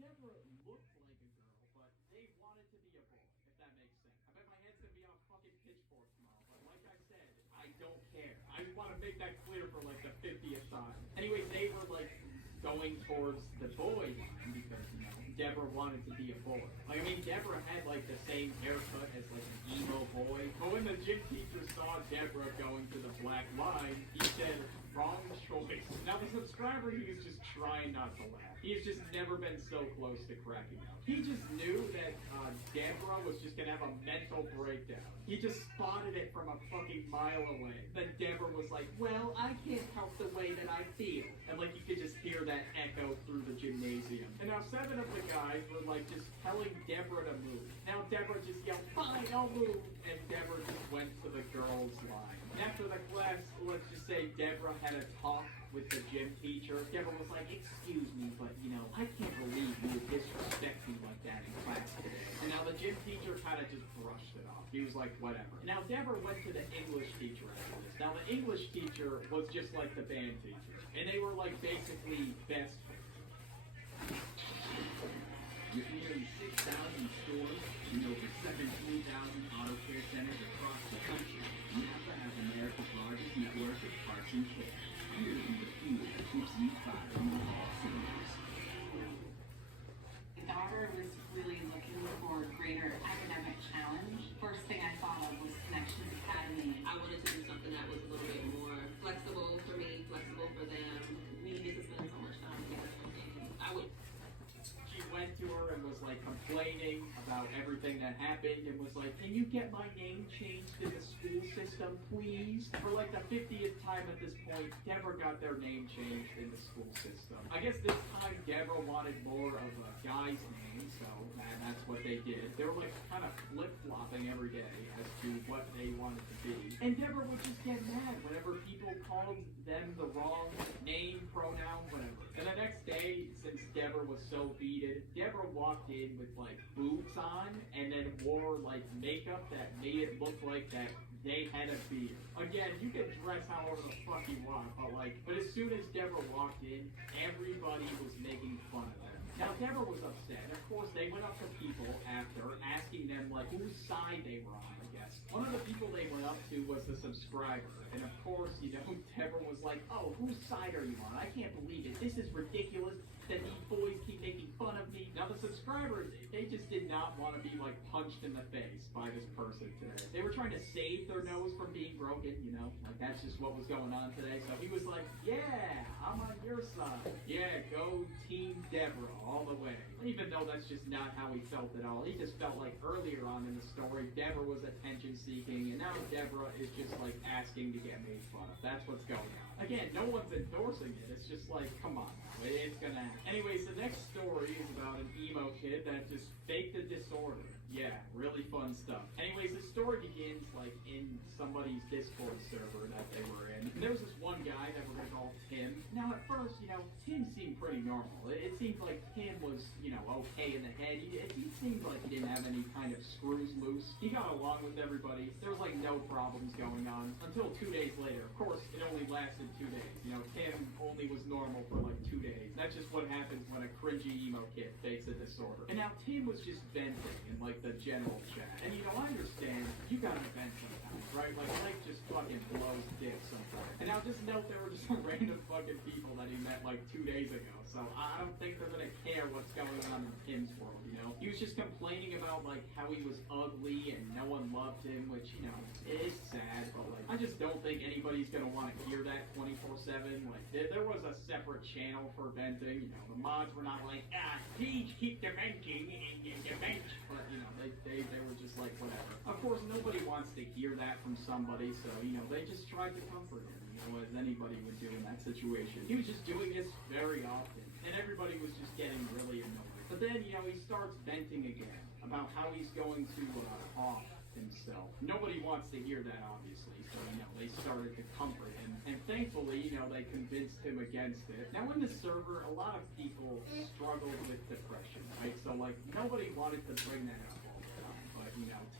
Deborah looked like a girl, but they wanted to be a boy, if that makes sense. I bet my head's gonna be on fucking pitchfork tomorrow, but like I said, I don't care. I want to make that clear for like the 50th time. Anyways, they were like going towards the boy line because, Deborah wanted to be a boy. Like, I mean, Deborah had like the same haircut as like an emo boy. But when the gym teacher saw Deborah going to the black line, he said, wrong choice. Now the subscriber, he was just trying not to laugh. He's just never been so close to cracking up. He just knew that Deborah was just gonna have a mental breakdown. He just spotted it from a fucking mile away. Then Deborah was like, well, I can't help the way that I feel. And like you could just hear that echo through the gymnasium. And now 7 of the guys were like just telling Deborah to move. Now Deborah just yelled, fine, I'll move. And Deborah just went to the girls' line. And after the class, let's just say Deborah had a talk with the gym teacher. Deborah was like, excuse me, but I can't believe you would disrespect me like that in class today. And now the gym teacher kind of just brushed it off. He was like, whatever. And now Deborah went to the English teacher after this. Now the English teacher was just like the band teacher. And they were like basically best friends. With nearly 6,000 stores and over 17,000 auto care centers across the country, NAPA has America's largest network of parts and care. Here is the food that keeps you firing on all cylinders. My daughter was really looking for greater academic challenge. First thing I thought of was Connections Academy. I wanted to do something that was a little bit more flexible for me, flexible for them. We needed to spend so much time together. I would. She went to her and was like complaining about everything that happened and was like, can you get my name changed in the school system, please? For like the 50th time at this point, Deborah got their name changed in the school system. I guess this time Deborah wanted more of a guy's name, so that's what they did. They were like kind of flip-flopping every day as to what they wanted to be. And Deborah would just get mad whenever people called them the wrong name, pronoun, whatever. And the next day, since Deborah was so beaten, Deborah walked in with like boots on and then wore like makeup that made it look like that they had a beard. Again, you can dress however the fuck you want, but as soon as Deborah walked in, everybody was making fun of them. Now Deborah was upset. Of course, they went up to people after, asking them like whose side they were on, I guess. One of the people they went up to was the subscriber. And of course, Deborah was like, oh, whose side are you on? I can't believe it. This is ridiculous that these boys keep making fun of me. Now the subscribers, they just did not want to be like punched in the face by this person today. They were trying to save their nose from being broken, like that's just what was going on today. So he was like, yeah, I'm on your side. Yeah, go Team Deborah all the way. Even though that's just not how he felt at all. He just felt like earlier on in the story, Deborah was attention seeking, and now Deborah is just like asking to get made fun of. That's what's going on. Again, no one's endorsing it. It's just like, come on, it's gonna happen. Anyways, the next story is about an emo kid that just faked a disorder. Yeah, really fun stuff. Anyways, the story begins like in somebody's Discord server that they were in. And there was this one guy that we're gonna call Tim. Now at first, Tim seemed pretty normal. It seemed like Tim was, okay in the head. He seemed like he didn't have any kind of screws loose. He got along with everybody. There was like no problems going on until 2 days later. Of course, it only lasted 2 days. Tim only was normal for like 2 days. That's just what happens when a cringy emo kid fakes a disorder. And now Tim was just venting in like the general chat. And I understand you gotta vent sometimes, right? Like just fucking blows dick sometimes. And now just note there were just some random fucking people that he met like 2 days ago. So I don't think they're gonna care what's going on in Tim's world, He was just complaining about like how he was ugly and no one loved him, which, is sad, but like I just don't think anybody's gonna want to hear that 24/7. Like there was a separate channel for venting, the mods were not like, please keep the venting and the vent. But, they were just like, whatever. Of course, nobody wants to hear that from somebody, so, they just tried to comfort him, as anybody would do in that situation. He was just doing this very often, and everybody was just getting really annoyed. But then, he starts venting again about how he's going to off himself. Nobody wants to hear that, obviously, so, they started to comfort him. And thankfully, they convinced him against it. Now, in the server, a lot of people struggled with depression, right? So, like, nobody wanted to bring that up all the time. But,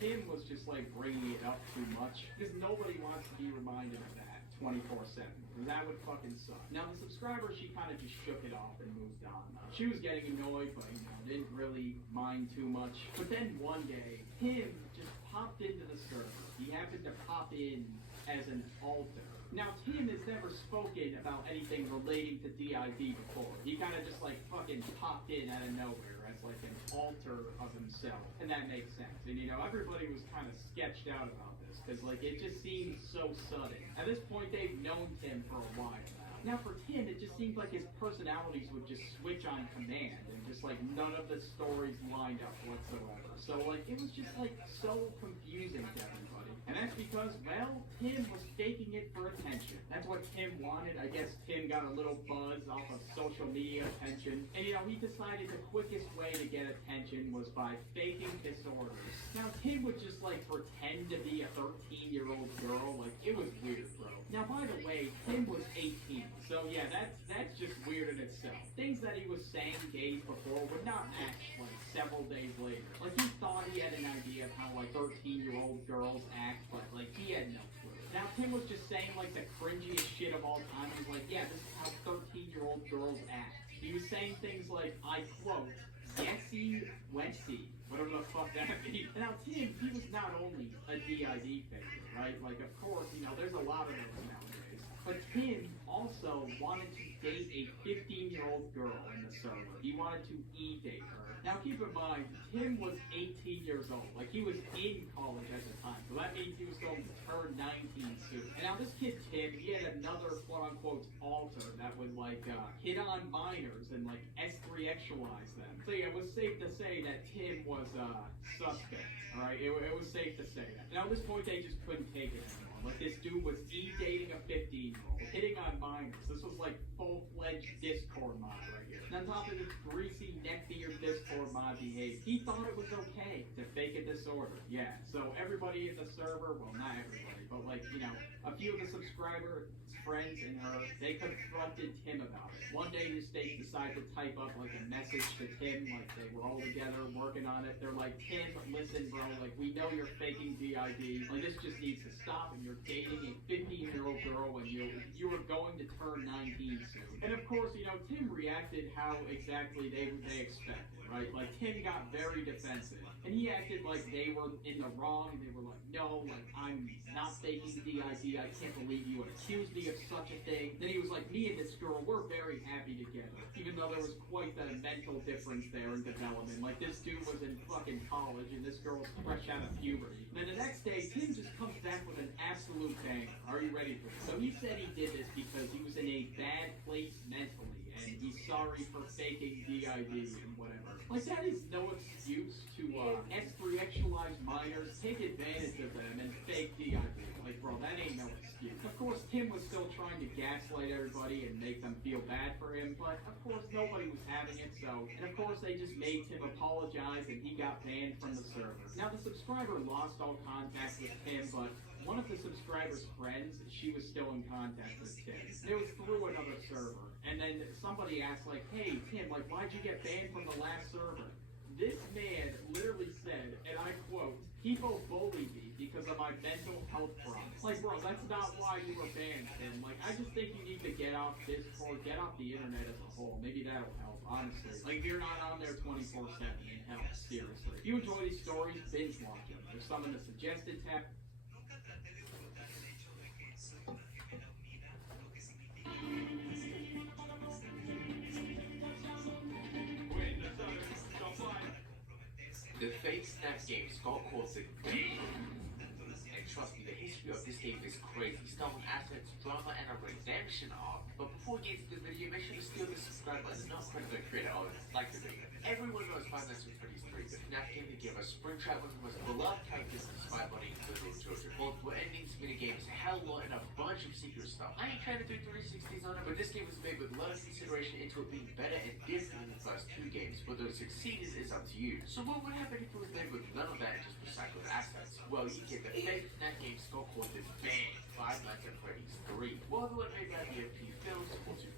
Tim was just, like, bringing it up too much, because nobody wants to be reminded of that 24/7. That would fucking suck. Now the subscriber, she kind of just shook it off and moved on. She was getting annoyed, but didn't really mind too much. But then one day, Tim just popped into the server. He happened to pop in as an alter. Now, Tim has never spoken about anything relating to DID before. He kind of just like fucking popped in out of nowhere as like an alter of himself. And that makes sense. And everybody was kind of sketched out about this because like it just seemed so sudden. At this point, they've known Tim for a while now. Now for Tim, it just seemed like his personalities would just switch on command and just like none of the stories lined up whatsoever. So like it was just like so confusing to everybody. And that's because, well, Tim was faking it for attention. That's what Tim wanted. I guess Tim got a little buzz off of social media attention. And he decided the quickest way to get attention was by faking disorders. Now Tim would just like pretend to be a 13-year-old girl. Like it was weird, bro. Now by the way, Tim was 18. So yeah, that's just weird in itself. Things that he was saying days before would not match like several days later. Like he thought he had an idea of how like 13-year-old girls act, but like he had no clue. Now Tim was just saying like the cringiest shit of all time. He was like, yeah, this is how 13-year-old girls act. He was saying things like, I quote, yesy, wessy, whatever the fuck that means. Now Tim, he was not only a DID figure, right? Like of course, there's a lot of those nowadays. But Tim also wanted to date a 15-year-old girl in the server. He wanted to e-date her. Now keep in mind, Tim was 18 years old. Like he was in college at the time. So that means he was going to turn 19 soon. And now this kid Tim, he had another quote-unquote alter that would like hit on minors and like S3-actualize them. So yeah, it was safe to say that Tim was suspect. Alright, it was safe to say that. Now at this point they just couldn't take it anymore. Like this dude was e-dating a 15-year-old, hitting on minors. This was like full-fledged Discord mod right here. And on top of this greasy neck-beard Discord mod behavior, he thought it was okay to fake a disorder. Yeah, so everybody in the server, well not everybody, but like, a few of the subscriber friends and her, they confronted Tim about it. One day they decided to type up like a message to Tim, like they were all together working on it. They're like, Tim, listen bro, like we know you're faking DID, like this just needs to stop and you're dating a 15-year-old girl and you were going to turn 19 soon. And of course, Tim reacted how exactly they expected, right? Like Tim got very defensive and he acted like they were in the wrong and they were like, no, like I'm not faking DID, I can't believe you accused me of such a thing. Then he was like, me and this girl, we're very happy together. Even though there was quite a mental difference there in development. Like this dude was in fucking college and this girl was fresh out of puberty. Then the next day, Tim just comes back with an absolute bang. Are you ready for this? So he said he did this because he was in a bad place mentally and he's sorry for faking DID and whatever. Like that is no excuse to S3-actualize minors, take advantage of them, and fake DID. Like bro, that ain't no excuse. Of course, Tim was still trying to gaslight everybody and make them feel bad for him, but of course nobody was having it, and of course they just made Tim apologize and he got banned from the server. Now the subscriber lost all contact with Tim, but one of the subscriber's friends, she was still in contact with Tim. It was through another server. And then somebody asked like, hey Tim, like why'd you get banned from the last server? This man literally said, and I quote, people bully me because of my mental health problems. Like, bro, that's not why you were banned, Tim. Like, I just think you need to get off Discord, get off the internet as a whole. Maybe that'll help, honestly. Like, if you're not on there 24/7, it helps, seriously. If you enjoy these stories, binge watch them. There's some in the suggested tab. The fake snap game Scott calls it game. And trust me, the history of this game is crazy. Stolen assets, drama, and a redemption arc. But before we get into the video, make sure you still subscribe button and not press the creator or like the video. Everyone knows Five Nights at Freddy's 3, the FNAF game that gave us Springtrap, one of the most beloved characters inspired by the little children. Multiple endings, minigames, hell lot, and a bunch of secret stuff. I ain't trying to do 360s on it, but this game was made with a lot of consideration into it being better and different than the first two games. Whether it succeeded is up to you. So what would happen if it was made with none of that and just recycled assets? Well, you get the fake FNAF game Scott called this banned. Five Nights at Freddy's 3. Well, the one made by BFP Films,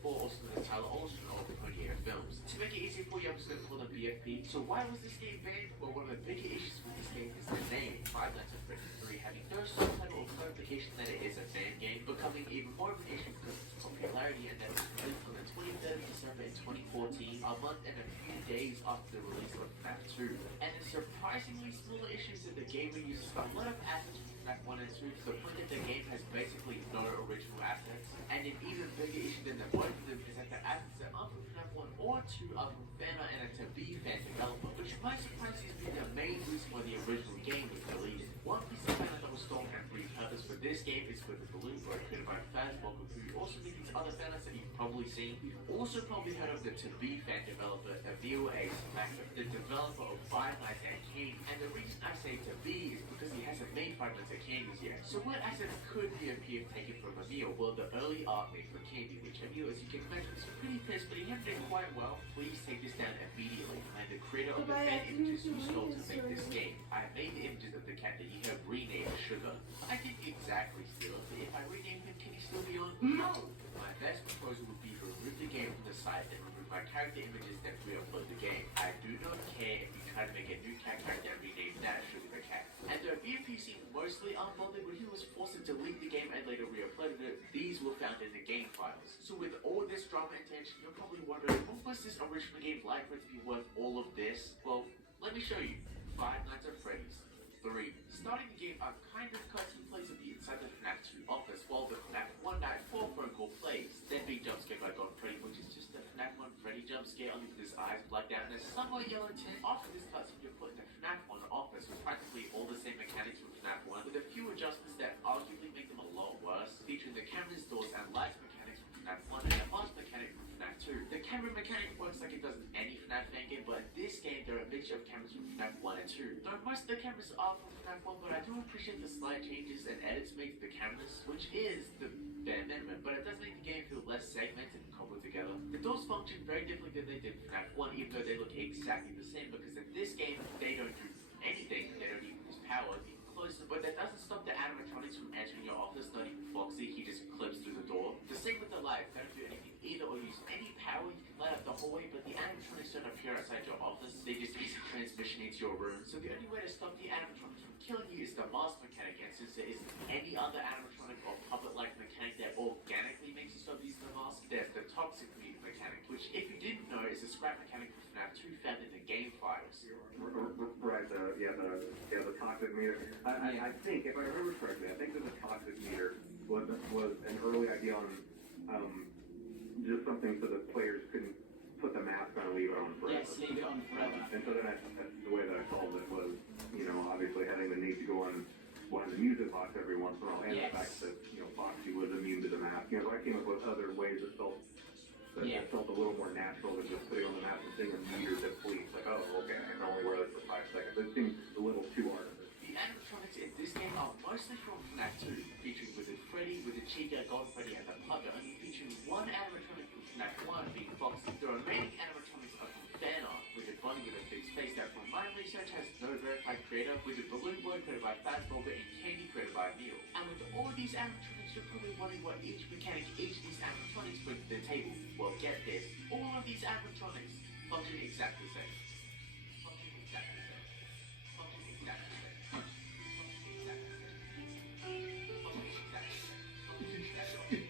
424, also known as Tyler Olsen of Pioneer Films. To make it easier for you, I'm just going to call them BFP. So why was this game banned? Well, one of the bigger issues with this game is the name, Five Nights at Freddy's 3, having no subtitle or clarification that it is a fan game, becoming even more of an issue because of its popularity, and that it was released on the 23rd of December in 2014, a month and a few days after the release of FNAF 2. And the surprisingly smaller issues that the game uses a lot of assets from FNAF 1 and 2 to the point that the game has basically no original assets. And an even bigger issue than the both of them is that the assets that aren't from FNAF 1 or 2 are from fan art and a to-be fan developer, which might surprise you to be the main reason why the original game was deleted. One piece of fan art that was stolen and repurposed for this game is with the balloon boy created by Fazbog, who also made these other fan arts that you've probably seen. Also probably heard of the to-be fan developer, Avil A. Smacker, the developer of Five Nights at Candy. And the reason I say to-be is because he hasn't made Five Nights at Candy's yet. So what assets could BFP have taken from Avil? Well, the early art made for Candy, which Avil, as you can imagine, is pretty pissed, but he handled it quite well. Please take this down immediately. I'm the creator of the fan images you stole to make this game. I made the images of the cat that you have renamed Sugar. I didn't exactly steal it, but if I rename him, can he still be on? No! My best proposal would be to remove the game from the site and remove my character images that re-upload the game. I do not care if you try to make a new cat character and rename that Sugar the Cat. And though BFP seemed mostly unbothered when he was forced to delete the game and later re-uploaded it, these were found in the game files. So with all this drama and tension, you're probably wondering, what was this original game like for it to be worth all of this? Well, let me show you. Five Nights at Freddy's 3. Starting the game, a kind of cutscene plays at the inside the FNAF 2 office while the FNAF 1 Night 4 phone call plays. Then big jump scare by God Freddy, which is just the FNAF 1 Freddy jump scare, only with his eyes blacked out and a somewhat yellow tint. After this cutscene, you're put in the FNAF 1 office with practically all the same mechanics from FNAF 1, with a few adjustments that arguably make them a lot worse, featuring the cameras, doors, and lights mechanics from FNAF 1 and a mask mechanic from FNAF 2. The camera mechanic works like it does in any FNAF fan game, but in this game, there are a mixture of cameras from FNAF 1 and 2. Though most of the cameras are from FNAF 1, but I do appreciate the slight changes and edits made to the cameras, which is the bare minimum, but it does make the game feel less segmented and cobbled together. The doors function very differently than they did in FNAF 1, even though they look exactly the same, because in this game, they don't do anything, they don't even use power, even closer, but that doesn't stop the animatronics from entering your office. Not even Foxy, he just clips through the door. The same with the lights, they don't do anything either or use any power. You can light up the hallway, but the animatronics don't appear outside your office, they just easy transmission into your room. So the only way to stop the animatronics from killing you is the mask mechanic, and since there isn't any other animatronic or puppet-like mechanic that organically makes you stop using the mask, there's the toxic meat mechanic, which if you didn't know is a scrap mechanic from FNAF 2 found in the game files. Right, the toxic meter. I think, if I remember correctly, I think that the toxic meter was an early idea on just something so that players couldn't put the mask on and leave it on forever. Yes, leave it on forever. And so then that's the way that I solved it was, obviously having the need to go on one of the music box every once in a while, and the fact that, Foxy was immune to the mask. I came up with other ways that felt a little more natural than just putting on the mask and seeing a meter deplete. Like, oh, okay, I can only wear this for 5 seconds. It seems a little too artificial. The animatronics in this game are mostly from FNAF 2, featuring Wizard Freddy, Wizard Chica, God Freddy, and the puppet, only featuring one animatronic from FNAF 1 being Foxy. The remaining animatronics are from fan art, Wizard Bunny with a fixed face that from my research has no verified creator, Wizard Balloon Boy created by Fazbog and Candy created by Neil. And with all these animatronics, you're probably wondering what each mechanic each of these animatronics bring to the table. Well, get this, all of these animatronics function exactly the same. Function exactly the same. Function exactly the same. Function exactly the same. Function exactly the same. Function exactly the same.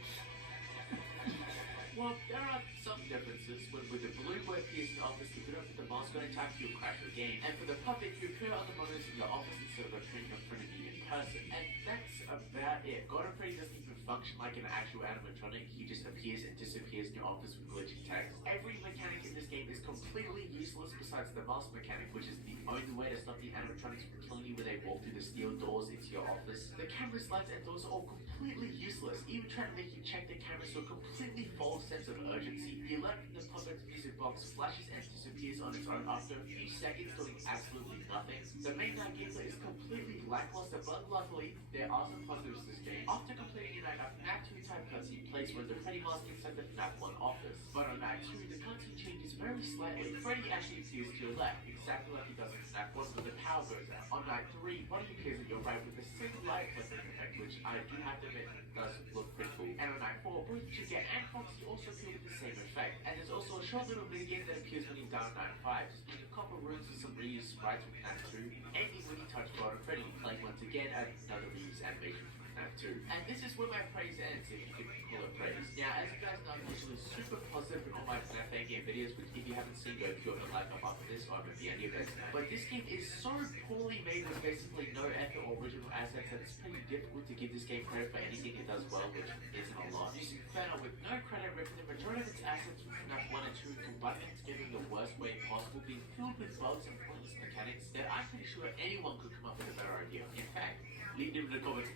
Well, there are some differences. With the balloon boy appears in the office, you put up with the mask on attack, you'll crash your game. And for the puppet, you appear on the monitors in the office instead of appearing in front of you in person. And that's about it. God Freddy doesn't even function like an actual animatronic. He just appears and disappears in your office with glitchy text. Every mechanic in this game is completely useless besides the mask mechanic, which is the only way to stop the animatronics from killing you when they walk through the steel doors into your office. The cameras, lights, and doors are all completely useless, even trying to make you check the cameras to a completely false sense of urgency. The alert from the puppet's music box flashes and disappears appears on its own after a few seconds doing absolutely nothing. The main night gameplay is completely lackluster, but luckily, there are some positives to this game. After completing a night, a FNAF 2 type cutscene plays where the Freddy mask inside the FNAF 1 office. But on night 2, the cutscene changes very slightly. Freddy actually appears to your left, exactly like he does in FNAF 1 when the power goes out. On night 3, Bonnie appears at your right with a single light flickering effect, which I do have to admit does look pretty cool. And on night 4, Bruce, Chica, and Foxy also appear with the same effect. And there's also a short little minigame that appears when you down night 5, just putting a couple runes with some reused sprites from FNAF 2, ending when you touch God and Freddy, playing once again at another reused animation from FNAF 2. And this is where my praise ends, if you can call it praise. Now, as you guys know, I'm usually super positive in all my FNAF fan game videos, which if you haven't seen, go give it a like up after this or at the end of it. But this game is so poorly made with basically no effort or original assets that it's pretty difficult to give this game credit for anything it does well, which isn't a lot. Using Fennel with no credit, ripping the majority of its assets from FNAF 1 and 2 and combining them together in the worst way possible, being filled with bugs and pointless mechanics that I'm pretty sure anyone could come up with a better idea. In fact, leave it in the comments.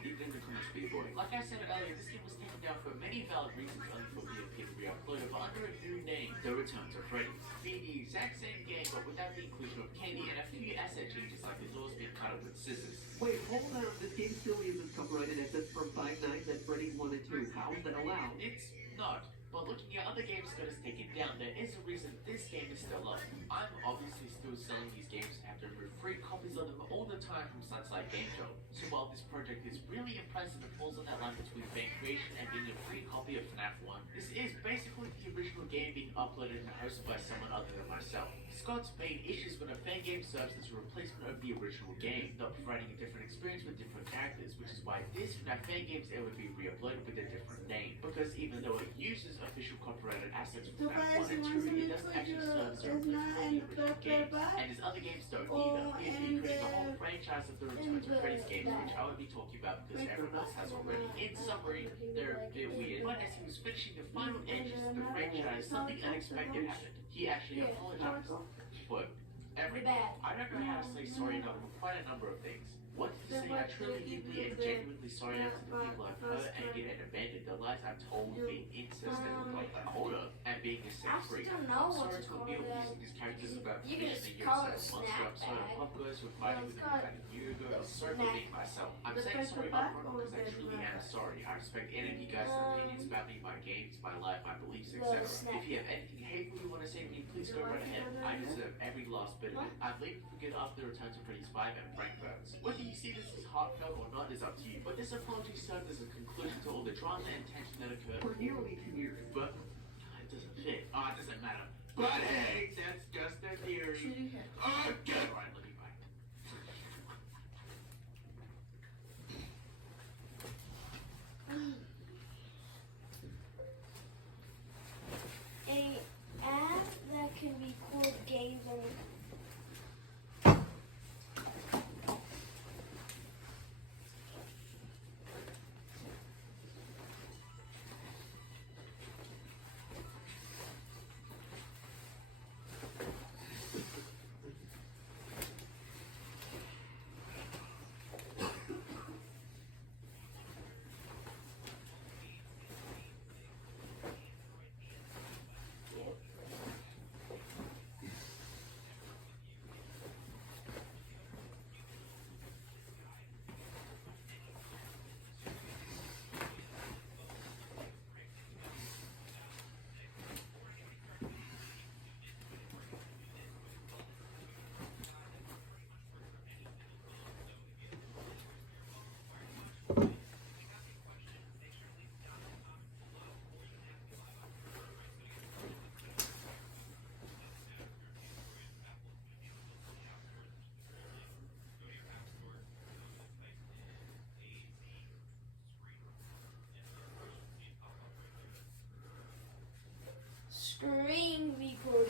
Leave it in the comments, B-boy. Like I said earlier, this game was taken down for many valid reasons, only for PSP to re-upload, but under a new name, The Return to Freddy. Being the exact same game, but without the inclusion of candy and a few asset changes like the doors being cut up with scissors. Wait, hold on. This game still isn't copyrighted assets from Five Nights at Freddy's 1 and 2. How is that allowed? It's not. But looking at other games that is taken down, there is a reason this game is still up. I'm obviously still selling these games and have to remove free copies of them all the time from sites like GameJolt. So while this project is really impressive and falls on that line between fan creation and being a free copy of FNAF 1, this is basically the original game being uploaded and hosted by someone other than myself. Scott's main issues when a fan game serves as a replacement of the original game, not providing a different experience with different characters, which is why this FNAF fan game is able to be re-uploaded with a different name. Because even though it uses official copyrighted assets from FNAF 1 and 2, it doesn't actually serve as a replacement for the original games. And his other games don't either. He is creating a whole franchise of the Return to Freddy's games, which I won't be talking about because everyone else has already. In summary, they're a bit weird, but as he was finishing the final edges of the franchise, something unexpected happened. He actually apologized for everything. I don't know how to say sorry enough for quite a number of things. What to say, I truly, deeply, and genuinely sorry out to the people I've hurt, angered, and abandoned, the lies I've told, being incest and like a holder, and being a sex freak. I'm sorry to admit using these characters about positioning yourself. Monster, I'm sorry to pop girls with fighting with them like a year ago. I'm sorry for being myself. I'm saying sorry upfront because I truly am sorry. I respect any of you guys' opinions about me, my games, my life, my beliefs, etc. If you have anything hateful you want to say to me, please go right ahead. I deserve every last bit of it. I've later forget after Return to Freddy's 5 and Frankfurt's. Whether you see this as heartfelt or not is up to you, but this apology served as a conclusion to all the drama and tension that occurred For nearly 2 years. But it doesn't fit. Oh, it doesn't matter. But hey, that's just a theory. Okay. Alright, let me bite. A app that can be called games on screen recorder.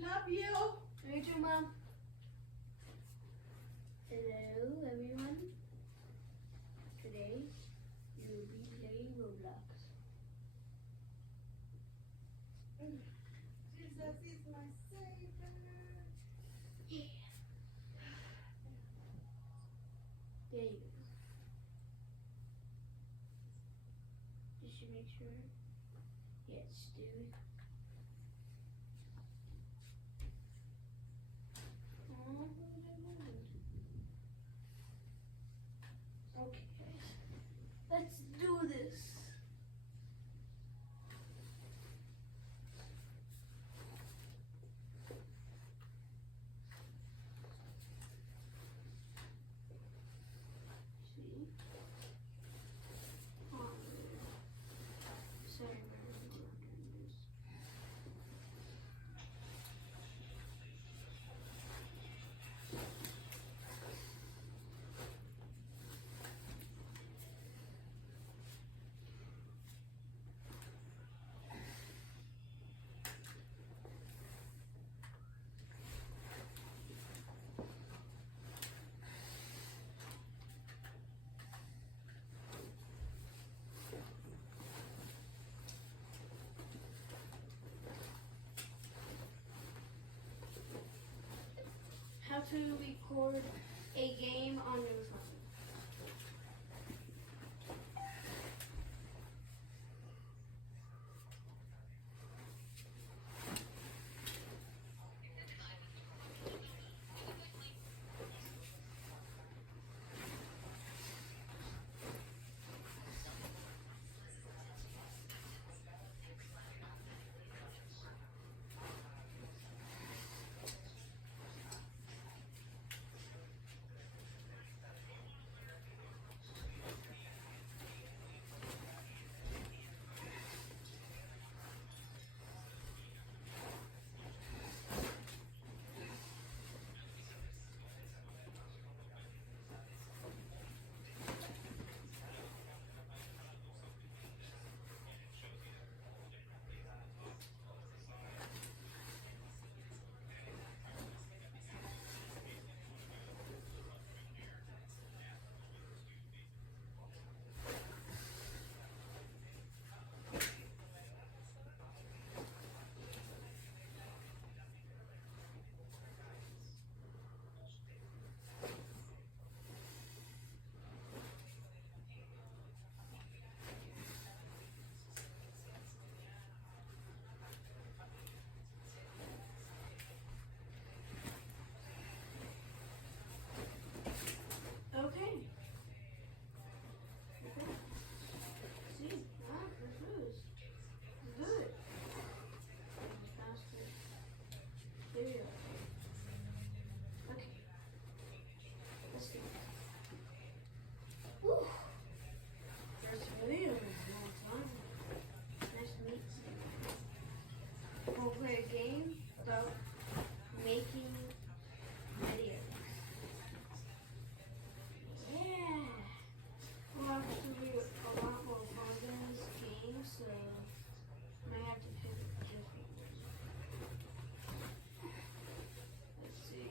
love you. Me too, Mom. Hello, everyone. Today, we will be playing Roblox. Jesus is my savior. Yeah. There you go. Did she make sure? Yes, dude. Okay, guys. Let's do this. See? How to record a game on your phone. Okay. See, this is good. Faster. There you go. Okay. Let's do it. Woo. First video in a long time. Nice to meet you. We'll play a game about making videos. Yeah. We'll have to do a lot more fun in this game, so I might have to pick a different one. Let's see.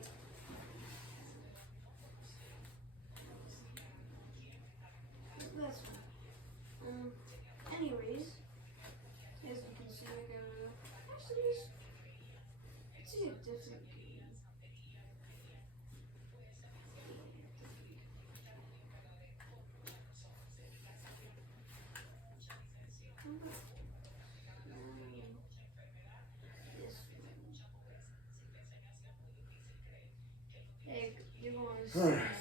This one. Anyways, as you can see, we're gonna actually see a different game. This one. Hey, you're going to see.